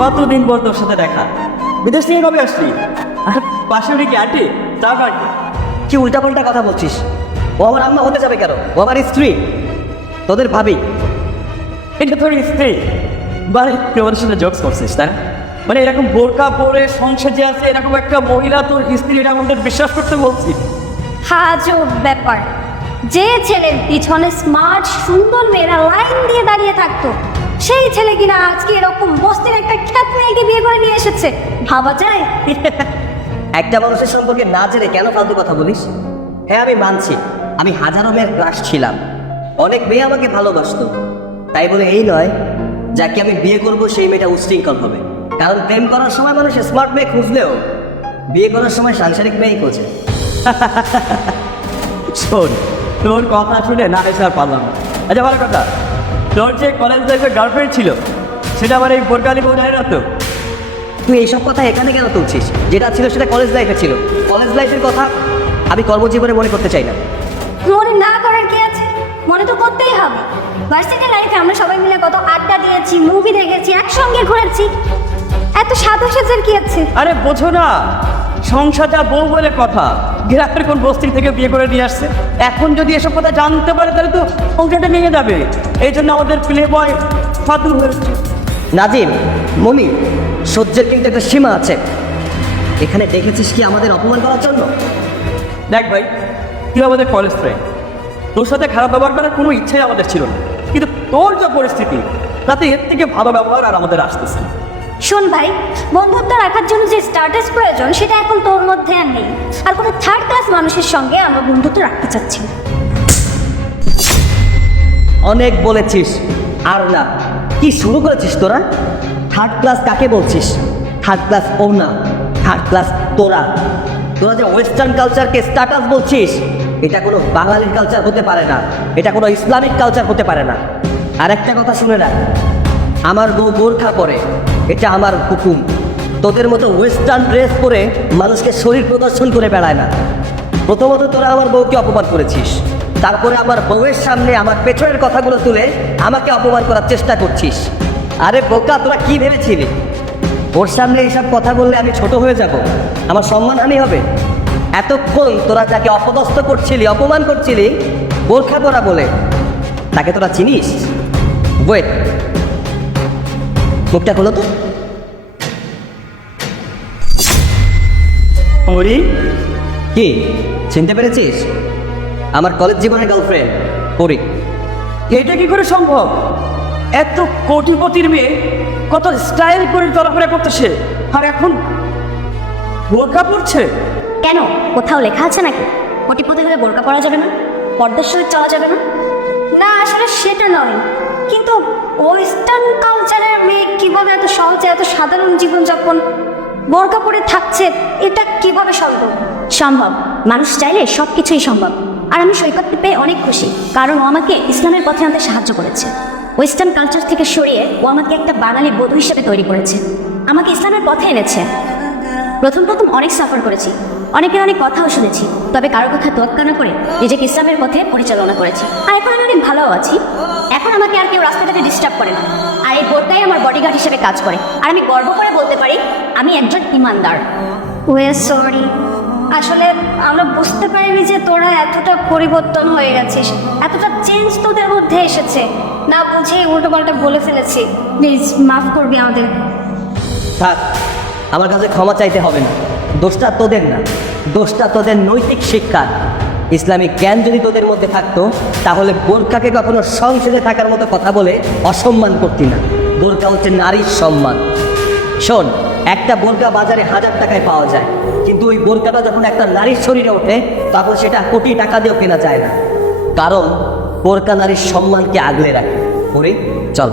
কতদিন পর তোর সাথে দেখা। বিদেশ থেকে কবে আসলি? আর পাশে উঠে কি আন্টি চা খাই? কি উল্টাপাল্টা কথা বলছিস? ও আমার আম্মা হতে যাবে কেন? ও আমার স্ত্রী, তোদের ভাবি। এটা তোর স্ত্রী? বারে তুই আমাদের সাথে জোকস করছিস তাই না? মানে এরকম বোরকা পরে সংসার যে আছে এরকম একটা মহিলা তোর স্ত্রী, এটা আমাদের বিশ্বাস করতে বলছি? আজব ব্যাপার, যে ছেলের পিছনে স্মার্ট সুন্দর মেয়েরা লাইন দিয়ে দাঁড়িয়ে থাকতো, সেই ছেলে কিনা আজকে এরকম বস্তির একটা খ্যাত মেয়েকে বিয়ে করে নিয়ে এসেছে, ভাবা যায়? একটা মানুষের সম্পর্কে না জেনে কেন ফালতু কথা বলিস? হ্যাঁ, আমি মানছি আমি হাজারো মেয়ের ক্রাশ ছিলাম, অনেক মেয়ে আমাকে ভালোবাসতো। তাই বলে এই নয় যাকে আমি বিয়ে করব সেই মেয়েটা উচ্ছৃঙ্খল হবে। কারণ প্রেম করার সময় মানুষ স্মার্ট মেয়ে খুঁজলেও বিয়ে করার সময় সাংসারিক মেয়েই খোঁজে। শোন, তোর কথা শুনে না এসে আর পারলাম না। আচ্ছা ভালো কথা, তোর যে কলেজ লাইফে গার্লফ্রেন্ড ছিল সেটা আমার এই বোরকালি বউ জানে না তো? তুই এইসব কথা এখানে কেন তুলছিস? যেটা ছিল সেটা কলেজ লাইফে ছিল। কলেজ লাইফের কথা আমি কর্মজীবনে মনে করতে চাই না। মনে না করার কি আছে? মনে তো করতেই হবে। ভার্সিটি লাইফে আমরা সবাই মিলে কত আড্ডা দিয়েছি, মুভি দেখেছি, একসঙ্গে ঘুরেছি। এত সাদা সাজের কি আছে? আরে বোঝো না, সংসারটা বউ বলে কথা। গ্রামের কোন বস্তি থেকে বিয়ে করে নিয়ে আসছে, এখন যদি এসব কথা জানতে পারে তাহলে তো সংসারটা ভেঙে যাবে। এই জন্য আমাদের প্লে বয় ফাতুর হয়েছে। নাজিম, মমি, সহ্যের কিন্তু একটা সীমা আছে। এখানে দেখেছিস কি আমাদের অপমান করার জন্য? দেখ ভাই, তুই আমাদের কলেজ ফ্রেন্ড, তোর সাথে খারাপ ব্যবহার করার কোনো ইচ্ছাই আমাদের ছিল না, কিন্তু তোর যে পরিস্থিতি তাতে এর থেকে ভালো ব্যবহার আর আমাদের আসতেছে না। শোন ভাই, বন্ধুত্ব রাখার জন্য যে স্ট্যাটাস প্রয়োজন সেটা এখন তোর মধ্যে আর নেই। আর কোনো থার্ড ক্লাস মানুষের সঙ্গে আমরা বন্ধুত্ব রাখতে চাচ্ছি না। অনেক বলেছিস, আর না। কি শুরু করেছিস তোরা? থার্ড ক্লাস কাকে বলছিস? থার্ড ক্লাস ও না, থার্ড ক্লাস তোরা। তোরা যে ওয়েস্টার্ন কালচারকে স্ট্যাটাস বলছিস, এটা কোনো বাঙালির কালচার হতে পারে না, এটা কোনো ইসলামিক কালচার হতে পারে না। আর একটা কথা শুনে রাখ, আমার বউ বোরখা পরে, এটা আমার হুকুম। তোদের মতো ওয়েস্টার্ন ড্রেস পরে মানুষকে শরীর প্রদর্শন করে বেড়ায় না। প্রথমত তোরা আমার বউকে অপমান করেছিস, তারপরে আমার বউয়ের সামনে আমার পেছনের কথাগুলো তুলে আমাকে অপমান করার চেষ্টা করছিস। আরে বোকা, তোরা কি ভেবেছিলি ওর সামনে এইসব কথা বললে আমি ছোট হয়ে যাব, আমার সম্মানহানি হবে? এতক্ষণ তোরা যাকে অপদস্থ করছিলি, অপমান করছিলি বোরখা পরা বলে, তাকে তোরা চিনিস? ওয়েট, মুখটা খোলো তো। ওরি, কি চিনতে পেরেছিস? আমার কলেজ জীবনের গার্লফ্রেন্ড পরি। এটা কি করে সম্ভব? এত কোটিপতির মেয়ে কত স্টাইল করে চলাফেরা করতেছে, আর এখন বোরকা পড়ছে? কেন, কোথাও লেখা আছে নাকি কোটিপতি হলে বোরকা পরা যাবে না, পর্দার সহিত চলা যাবে না? না, আসলে সেটা নয়, কিন্তু ওয়েস্টার্ন কালচারের মেয়ে কীভাবে এত সহজে এত সাধারণ জীবনযাপন বোরকা পরে থাকছে, এটা কিভাবে সম্ভব? সম্ভব, মানুষ চাইলে সব কিছুই সম্ভব। আর আমি সৈকতকে পেয়ে অনেক খুশি, কারণ ও আমাকে ইসলামের পথে আনতে সাহায্য করেছে। ওয়েস্টার্ন কালচার থেকে সরিয়ে ও আমাকে একটা বাঙালি বধূ হিসেবে তৈরি করেছে, আমাকে ইসলামের পথে এনেছে। প্রথম প্রথম অনেক সাফার করেছি, অনেকের অনেক কথাও শুনেছি, তবে কারো কথা তোয়াক্কা না করে নিজেকে ইসলামের পথে পরিচালনা করেছি। আর এখন আমি অনেক ভালো আছি। এখন আমাকে আর কেউ রাস্তাটাতে ডিস্টার্ব করে না, আর এই বোরকাই আমার বডিগার্ড হিসেবে কাজ করে। আর আমি গর্ব করে বলতে পারি আমি একজন ইমানদার। ওয়ে সরি, আসলে আমরা বুঝতে পারিনি যে তোরা এতটা পরিবর্তন হয়ে গেছিস, এতটা চেঞ্জ তোদের মধ্যে এসেছে। না বুঝে উল্টো পাল্টা বলে ফেলেছি, প্লিজ মাফ করবি আমাদের। থাক, আমার কাছে ক্ষমা চাইতে হবে না। দোষটা তোদের না, দোষটা তোদের নৈতিক শিক্ষা। ইসলামিক জ্ঞান যদি তোদের মধ্যে থাকতো তাহলে বোরকাকে কখনো সংসদে থাকার মতো কথা বলে অসম্মান করতি না। বোরকা হচ্ছে নারীর সম্মান। শোন, একটা বোরকা বাজারে 1000 টাকায় পাওয়া যায়, কিন্তু ওই বোরকাটা যখন একটা নারীর শরীরে ওঠে তখন সেটা কোটি টাকা দিয়েও কেনা যায় না, কারণ বোরকা নারীর সম্মানকে আগলে রাখে। পরে চল।